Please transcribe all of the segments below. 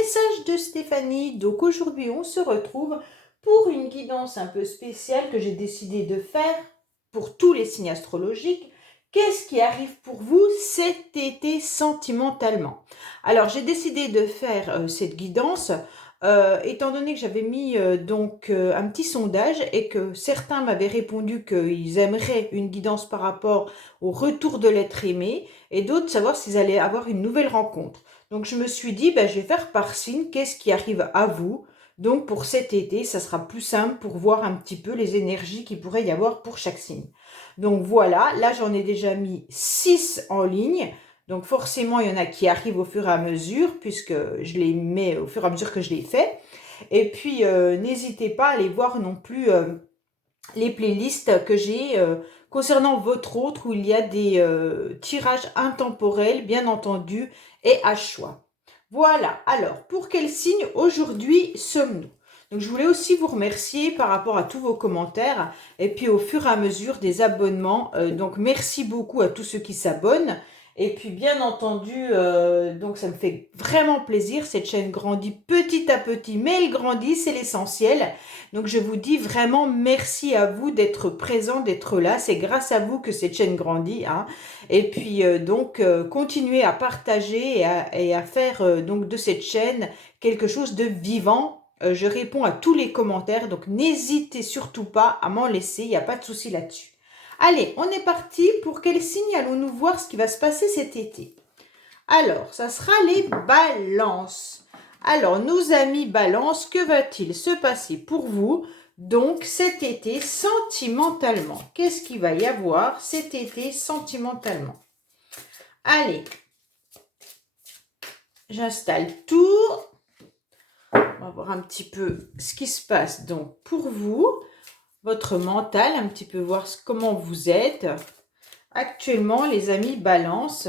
message de Stéphanie. Donc aujourd'hui, on se retrouve pour une guidance un peu spéciale que j'ai décidé de faire pour tous les signes astrologiques. Qu'est-ce qui arrive pour vous cet été sentimentalement? Alors, j'ai décidé de faire cette guidance étant donné que j'avais mis un petit sondage et que certains m'avaient répondu qu'ils aimeraient une guidance par rapport au retour de l'être aimé et d'autres savoir s'ils allaient avoir une nouvelle rencontre. Donc je me suis dit, je vais faire par signe, qu'est-ce qui arrive à vous? Donc pour cet été, ça sera plus simple pour voir un petit peu les énergies qu'il pourrait y avoir pour chaque signe. Donc voilà, là j'en ai déjà mis 6 en ligne. Donc forcément, il y en a qui arrivent au fur et à mesure, puisque je les mets au fur et à mesure que je les fais. Et puis, n'hésitez pas à aller voir non plus les playlists que j'ai concernant votre autre, où il y a des tirages intemporels, bien entendu, et à choix. Voilà, alors, pour quel signe aujourd'hui sommes-nous? Donc, je voulais aussi vous remercier par rapport à tous vos commentaires, et puis au fur et à mesure des abonnements. Donc, merci beaucoup à tous ceux qui s'abonnent. Et puis bien entendu, donc ça me fait vraiment plaisir, cette chaîne grandit petit à petit, mais elle grandit, c'est l'essentiel. Donc je vous dis vraiment merci à vous d'être présents, d'être là, c'est grâce à vous que cette chaîne grandit. Hein. Et puis continuez à partager et à faire donc de cette chaîne quelque chose de vivant. Je réponds à tous les commentaires, donc n'hésitez surtout pas à m'en laisser, il n'y a pas de souci là-dessus. Allez, on est parti. Pour quel signe allons-nous voir ce qui va se passer cet été? Alors, ça sera les balances. Alors, nos amis balance, que va-t-il se passer pour vous, donc, cet été sentimentalement? Qu'est-ce qu'il va y avoir cet été sentimentalement? Allez, j'installe tout. On va voir un petit peu ce qui se passe donc pour vous. Votre mental, un petit peu voir comment vous êtes. Actuellement, les amis balance,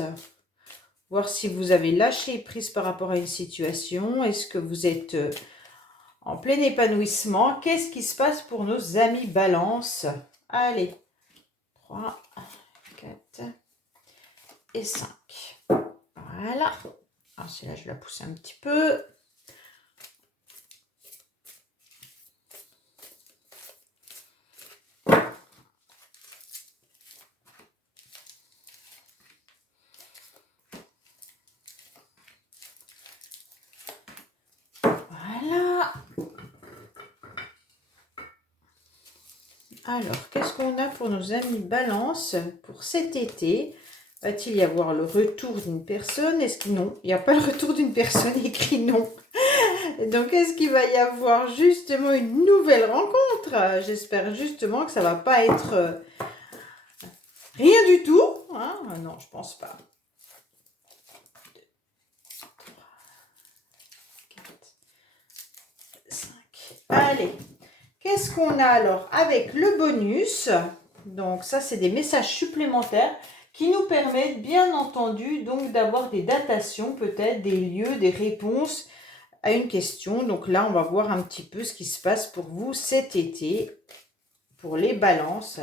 voir si vous avez lâché prise par rapport à une situation. Est-ce que vous êtes en plein épanouissement? Qu'est-ce qui se passe pour nos amis balance? Allez, 3, 4 et 5. Voilà. Alors celle-là, je vais la pousser un petit peu. Alors, qu'est-ce qu'on a pour nos amis balance pour cet été? Va-t-il y avoir le retour d'une personne? Est-ce que non? Il n'y a pas le retour d'une personne écrit non. Donc, est-ce qu'il va y avoir justement une nouvelle rencontre? J'espère justement que ça ne va pas être rien du tout. Hein? Non, je pense pas. 4, 5. Allez. Qu'est-ce qu'on a alors avec le bonus? Donc ça, c'est des messages supplémentaires qui nous permettent bien entendu donc d'avoir des datations, peut-être des lieux, des réponses à une question. Donc là, on va voir un petit peu ce qui se passe pour vous cet été, pour les balances.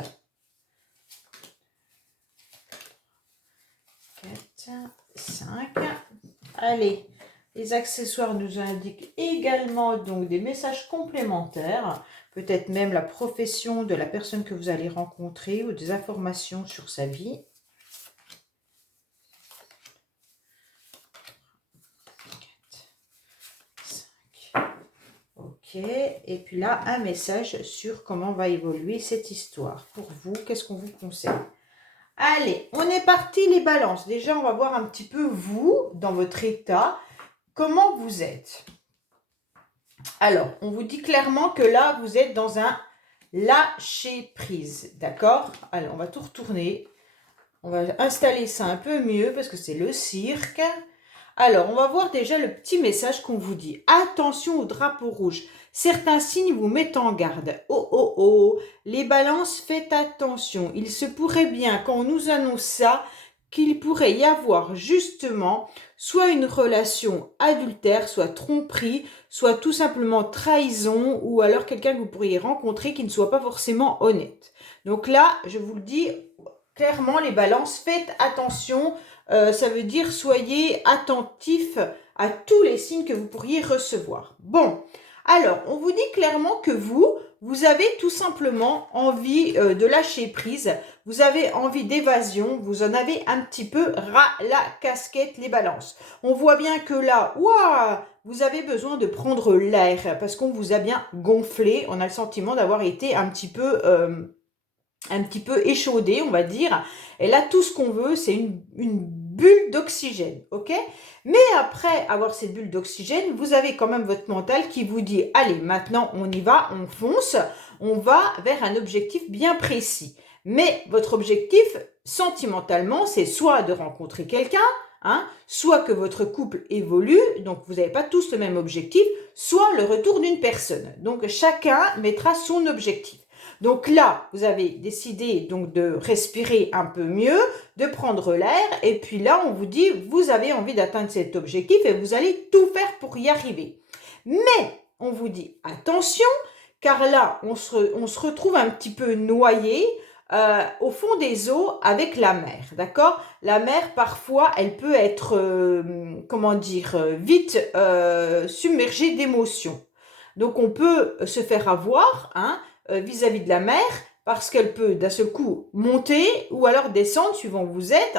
4, 5. Allez, les accessoires nous indiquent également donc des messages complémentaires, peut-être même la profession de la personne que vous allez rencontrer ou des informations sur sa vie. 4, 5. Ok, et puis là, un message sur comment va évoluer cette histoire. Pour vous, qu'est-ce qu'on vous conseille? Allez, on est parti les balances. Déjà, on va voir un petit peu vous, dans votre état, comment vous êtes. Alors, on vous dit clairement que là, vous êtes dans un lâcher-prise, d'accord? Alors, on va tout retourner. On va installer ça un peu mieux parce que c'est le cirque. Alors, on va voir déjà le petit message qu'on vous dit. Attention au drapeau rouge. Certains signes vous mettent en garde. Oh, oh, oh. Les balances, faites attention. Il se pourrait bien, quand on nous annonce ça, qu'il pourrait y avoir justement soit une relation adultère, soit tromperie, soit tout simplement trahison, ou alors quelqu'un que vous pourriez rencontrer qui ne soit pas forcément honnête. Donc là, je vous le dis clairement, les balances, faites attention. Ça veut dire soyez attentifs à tous les signes que vous pourriez recevoir. Bon, alors, on vous dit clairement que vous avez tout simplement envie de lâcher prise, vous avez envie d'évasion, vous en avez un petit peu ras la casquette, les balances. On voit bien que là, waouh, vous avez besoin de prendre l'air parce qu'on vous a bien gonflé, on a le sentiment d'avoir été un petit peu échaudé, on va dire. Et là, tout ce qu'on veut, c'est une bulle d'oxygène, ok? Mais après avoir cette bulle d'oxygène, vous avez quand même votre mental qui vous dit, allez, maintenant, on y va, on fonce, on va vers un objectif bien précis. Mais votre objectif, sentimentalement, c'est soit de rencontrer quelqu'un, soit que votre couple évolue, donc vous n'avez pas tous le même objectif, soit le retour d'une personne. Donc, chacun mettra son objectif. Donc là, vous avez décidé donc de respirer un peu mieux, de prendre l'air, et puis là, on vous dit, vous avez envie d'atteindre cet objectif et vous allez tout faire pour y arriver. Mais, on vous dit, attention, car là, on se retrouve un petit peu noyé au fond des eaux avec la mer, d'accord? La mer, parfois, elle peut être, vite submergée d'émotions. Donc, on peut se faire avoir, vis-à-vis de la mer, parce qu'elle peut d'un seul coup monter ou alors descendre suivant où vous êtes,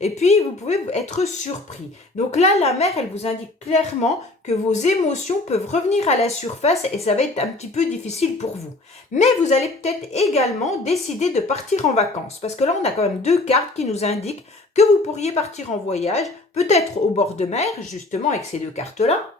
et puis vous pouvez être surpris. Donc là, la mer, elle vous indique clairement que vos émotions peuvent revenir à la surface et ça va être un petit peu difficile pour vous. Mais vous allez peut-être également décider de partir en vacances, parce que là, on a quand même 2 cartes qui nous indiquent que vous pourriez partir en voyage, peut-être au bord de mer, justement avec ces 2 cartes-là,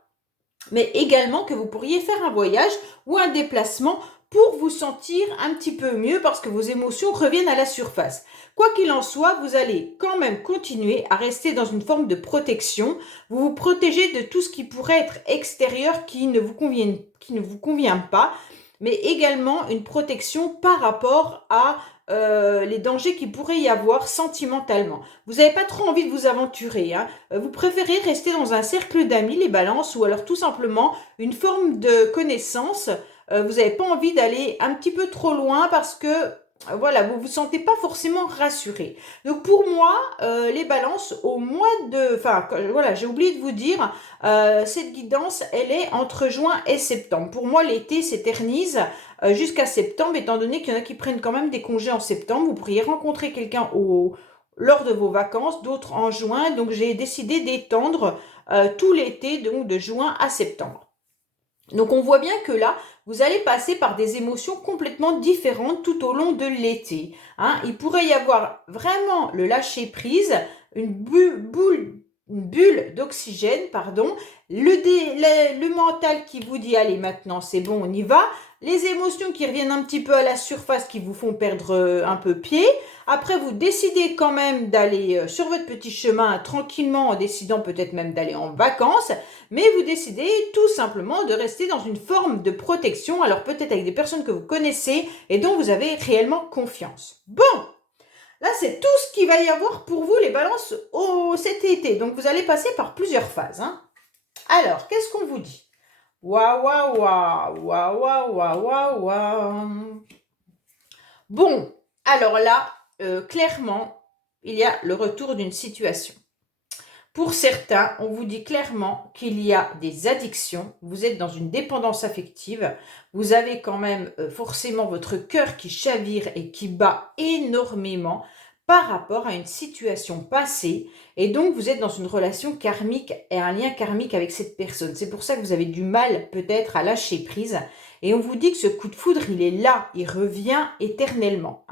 mais également que vous pourriez faire un voyage ou un déplacement pour vous sentir un petit peu mieux parce que vos émotions reviennent à la surface. Quoi qu'il en soit, vous allez quand même continuer à rester dans une forme de protection. Vous vous protégez de tout ce qui pourrait être extérieur qui ne vous convient pas, mais également une protection par rapport à les dangers qu'il pourrait y avoir sentimentalement. Vous n'avez pas trop envie de vous aventurer. Vous préférez rester dans un cercle d'amis, les balances, ou alors tout simplement une forme de connaissance. Vous n'avez pas envie d'aller un petit peu trop loin parce que voilà, vous vous sentez pas forcément rassuré. Donc pour moi, les balances, j'ai oublié de vous dire, cette guidance, elle est entre juin et septembre. Pour moi, l'été s'éternise jusqu'à septembre, étant donné qu'il y en a qui prennent quand même des congés en septembre. Vous pourriez rencontrer quelqu'un lors de vos vacances, d'autres en juin. Donc j'ai décidé d'étendre tout l'été, donc de juin à septembre. Donc on voit bien que là, vous allez passer par des émotions complètement différentes tout au long de l'été. Il pourrait y avoir vraiment le lâcher prise, une bulle d'oxygène, le mental qui vous dit allez maintenant c'est bon on y va, les émotions qui reviennent un petit peu à la surface qui vous font perdre un peu pied. Après, vous décidez quand même d'aller sur votre petit chemin tranquillement en décidant peut-être même d'aller en vacances, mais vous décidez tout simplement de rester dans une forme de protection, alors peut-être avec des personnes que vous connaissez et dont vous avez réellement confiance. Bon, là c'est tout ce qu'il va y avoir pour vous les balances cet été, donc vous allez passer par plusieurs phases. Alors, qu'est-ce qu'on vous dit? Waouh, waouh, waouh, waouh, waouh, waouh, waouh. Bon, alors là, clairement, il y a le retour d'une situation. Pour certains, on vous dit clairement qu'il y a des addictions, vous êtes dans une dépendance affective, vous avez quand même forcément votre cœur qui chavire et qui bat énormément par rapport à une situation passée et donc vous êtes dans une relation karmique et un lien karmique avec cette personne. C'est pour ça que vous avez du mal peut-être à lâcher prise et on vous dit que ce coup de foudre, il est là, il revient éternellement.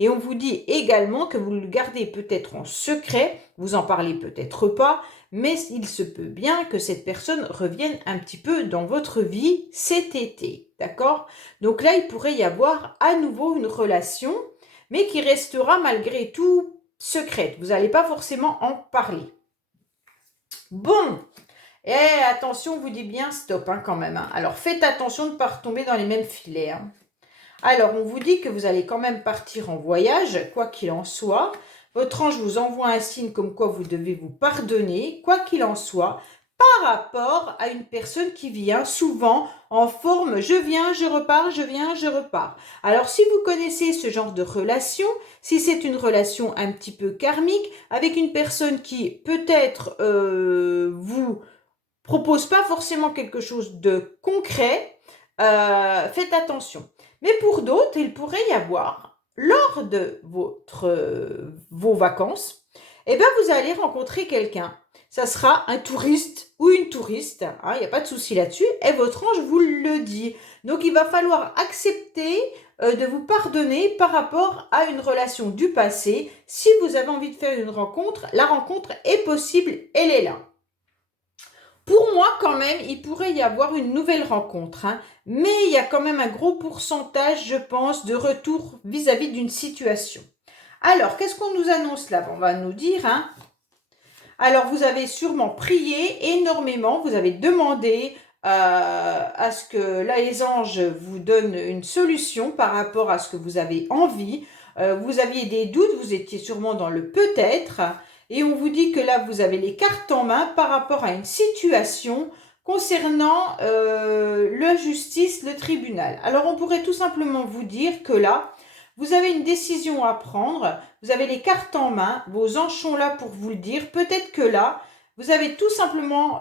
Et on vous dit également que vous le gardez peut-être en secret, vous en parlez peut-être pas, mais il se peut bien que cette personne revienne un petit peu dans votre vie cet été, d'accord? Donc là, il pourrait y avoir à nouveau une relation, mais qui restera malgré tout secrète. Vous n'allez pas forcément en parler. Bon, et attention, on vous dit bien stop quand même. Alors faites attention de ne pas retomber dans les mêmes filets. Alors, on vous dit que vous allez quand même partir en voyage, quoi qu'il en soit. Votre ange vous envoie un signe comme quoi vous devez vous pardonner, quoi qu'il en soit, par rapport à une personne qui vient souvent en forme « je viens, je repars, je viens, je repars ». Alors, si vous connaissez ce genre de relation, si c'est une relation un petit peu karmique, avec une personne qui peut-être vous propose pas forcément quelque chose de concret, faites attention. Mais pour d'autres, il pourrait y avoir, lors de vos vacances, eh ben, vous allez rencontrer quelqu'un. Ça sera un touriste ou une touriste, hein, il n'y a pas de souci là-dessus, et votre ange vous le dit. Donc il va falloir accepter de vous pardonner par rapport à une relation du passé. Si vous avez envie de faire une rencontre, la rencontre est possible, elle est là. Pour moi, quand même, il pourrait y avoir une nouvelle rencontre, hein, mais il y a quand même un gros pourcentage, je pense, de retour vis-à-vis d'une situation. Alors, qu'est-ce qu'on nous annonce là? On va nous dire, hein. Alors, vous avez sûrement prié énormément, vous avez demandé à ce que là, les anges vous donnent une solution par rapport à ce que vous avez envie. Vous aviez des doutes, vous étiez sûrement dans le peut-être. Et on vous dit que là, vous avez les cartes en main par rapport à une situation concernant la justice, le tribunal. Alors, on pourrait tout simplement vous dire que là, vous avez une décision à prendre, vous avez les cartes en main, vos anges sont là pour vous le dire. Peut-être que là, vous avez tout simplement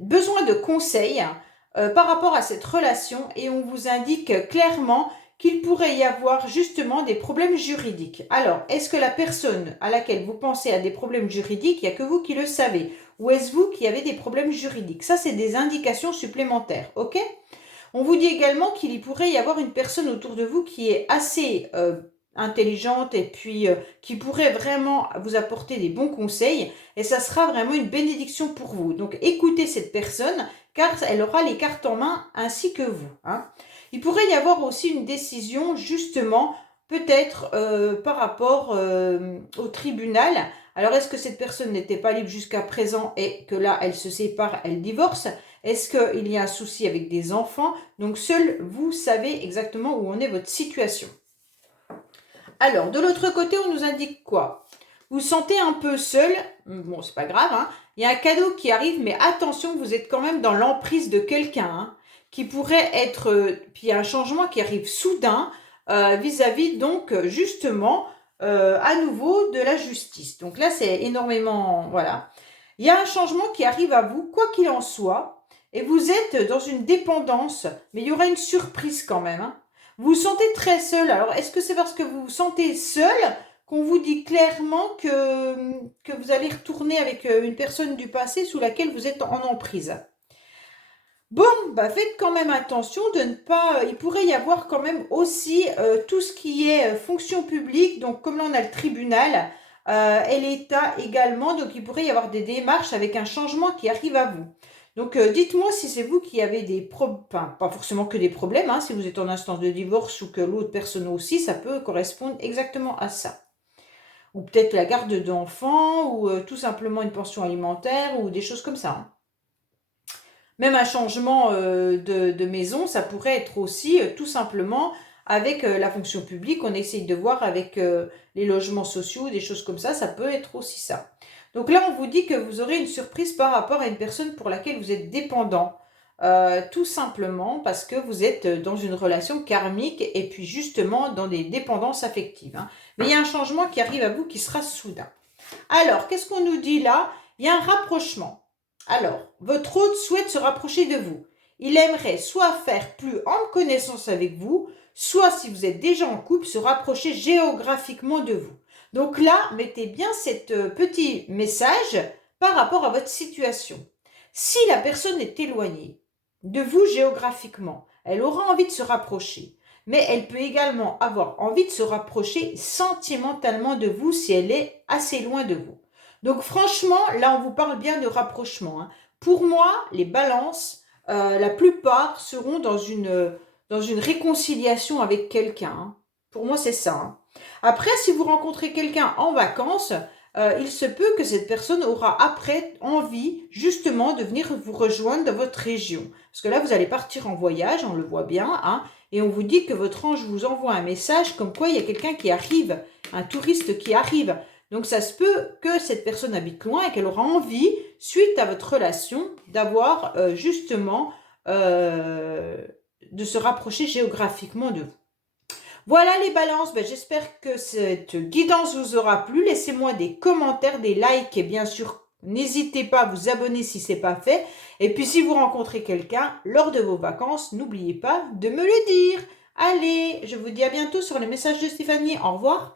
besoin de conseils par rapport à cette relation et on vous indique clairement qu'il pourrait y avoir justement des problèmes juridiques. Alors, est-ce que la personne à laquelle vous pensez a des problèmes juridiques, il n'y a que vous qui le savez? Ou est-ce vous qui avez des problèmes juridiques? Ça, c'est des indications supplémentaires, ok? On vous dit également qu'il pourrait y avoir une personne autour de vous qui est assez intelligente et puis qui pourrait vraiment vous apporter des bons conseils et ça sera vraiment une bénédiction pour vous. Donc écoutez cette personne car elle aura les cartes en main ainsi que vous, hein. Il pourrait y avoir aussi une décision justement peut-être par rapport au tribunal. Alors est-ce que cette personne n'était pas libre jusqu'à présent et que là elle se sépare, elle divorce? Est-ce qu'il y a un souci avec des enfants? Donc seul vous savez exactement où en est votre situation. Alors, de l'autre côté, on nous indique quoi? Vous sentez un peu seul, bon, c'est pas grave, hein. Il y a un cadeau qui arrive, mais attention, vous êtes quand même dans l'emprise de quelqu'un, hein, qui pourrait être... puis il y a un changement qui arrive soudain vis-à-vis, donc, justement, à nouveau de la justice. Donc là, c'est énormément... Voilà. Il y a un changement qui arrive à vous, quoi qu'il en soit, et vous êtes dans une dépendance, mais il y aura une surprise quand même, hein. Vous vous sentez très seul. Alors, est-ce que c'est parce que vous vous sentez seul qu'on vous dit clairement que vous allez retourner avec une personne du passé sous laquelle vous êtes en emprise? Bon, bah faites quand même attention de ne pas... il pourrait y avoir quand même aussi tout ce qui est fonction publique. Donc, comme là, on a le tribunal et l'État également. Donc, il pourrait y avoir des démarches avec un changement qui arrive à vous. Donc, dites-moi si c'est vous qui avez des problèmes, enfin, pas forcément que des problèmes, hein, si vous êtes en instance de divorce ou que l'autre personne aussi, ça peut correspondre exactement à ça. Ou peut-être la garde d'enfants, ou tout simplement une pension alimentaire, ou des choses comme ça, hein. Même un changement de maison, ça pourrait être aussi tout simplement avec la fonction publique, on essaye de voir avec les logements sociaux, des choses comme ça peut être aussi ça. Donc là, on vous dit que vous aurez une surprise par rapport à une personne pour laquelle vous êtes dépendant. Tout simplement parce que vous êtes dans une relation karmique et puis justement dans des dépendances affectives, hein. Mais il y a un changement qui arrive à vous qui sera soudain. Alors, qu'est-ce qu'on nous dit là? Il y a un rapprochement. Alors, votre hôte souhaite se rapprocher de vous. Il aimerait soit faire plus en connaissance avec vous, soit si vous êtes déjà en couple, se rapprocher géographiquement de vous. Donc là, mettez bien cet petit message par rapport à votre situation. Si la personne est éloignée de vous géographiquement, elle aura envie de se rapprocher. Mais elle peut également avoir envie de se rapprocher sentimentalement de vous si elle est assez loin de vous. Donc franchement, là on vous parle bien de rapprochement, hein. Pour moi, les balances, la plupart seront dans une réconciliation avec quelqu'un, hein. Pour moi, c'est ça, hein. Après, si vous rencontrez quelqu'un en vacances, il se peut que cette personne aura après envie justement de venir vous rejoindre dans votre région. Parce que là, vous allez partir en voyage, on le voit bien, hein, et on vous dit que votre ange vous envoie un message comme quoi il y a quelqu'un qui arrive, un touriste qui arrive. Donc ça se peut que cette personne habite loin et qu'elle aura envie, suite à votre relation, d'avoir justement de se rapprocher géographiquement de vous. Voilà les balances, j'espère que cette guidance vous aura plu. Laissez-moi des commentaires, des likes et bien sûr N'hésitez pas à vous abonner si ce n'est pas fait. Et puis si vous rencontrez quelqu'un lors de vos vacances, n'oubliez pas de me le dire. Allez, je vous dis à bientôt sur le message de Stéphanie. Au revoir.